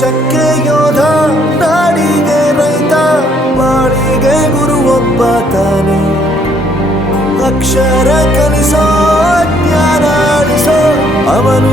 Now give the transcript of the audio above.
ಶಕ್ಕೆ ಯೋಧ ನಾಡಿಗೆ ರೈತ ಗುರು ಒಬ್ಬ ತಾನೆ ಅಕ್ಷರ ಕಲಿಸೋ ಜ್ಞಾನ ಅಳಿಸೋ ಅವನು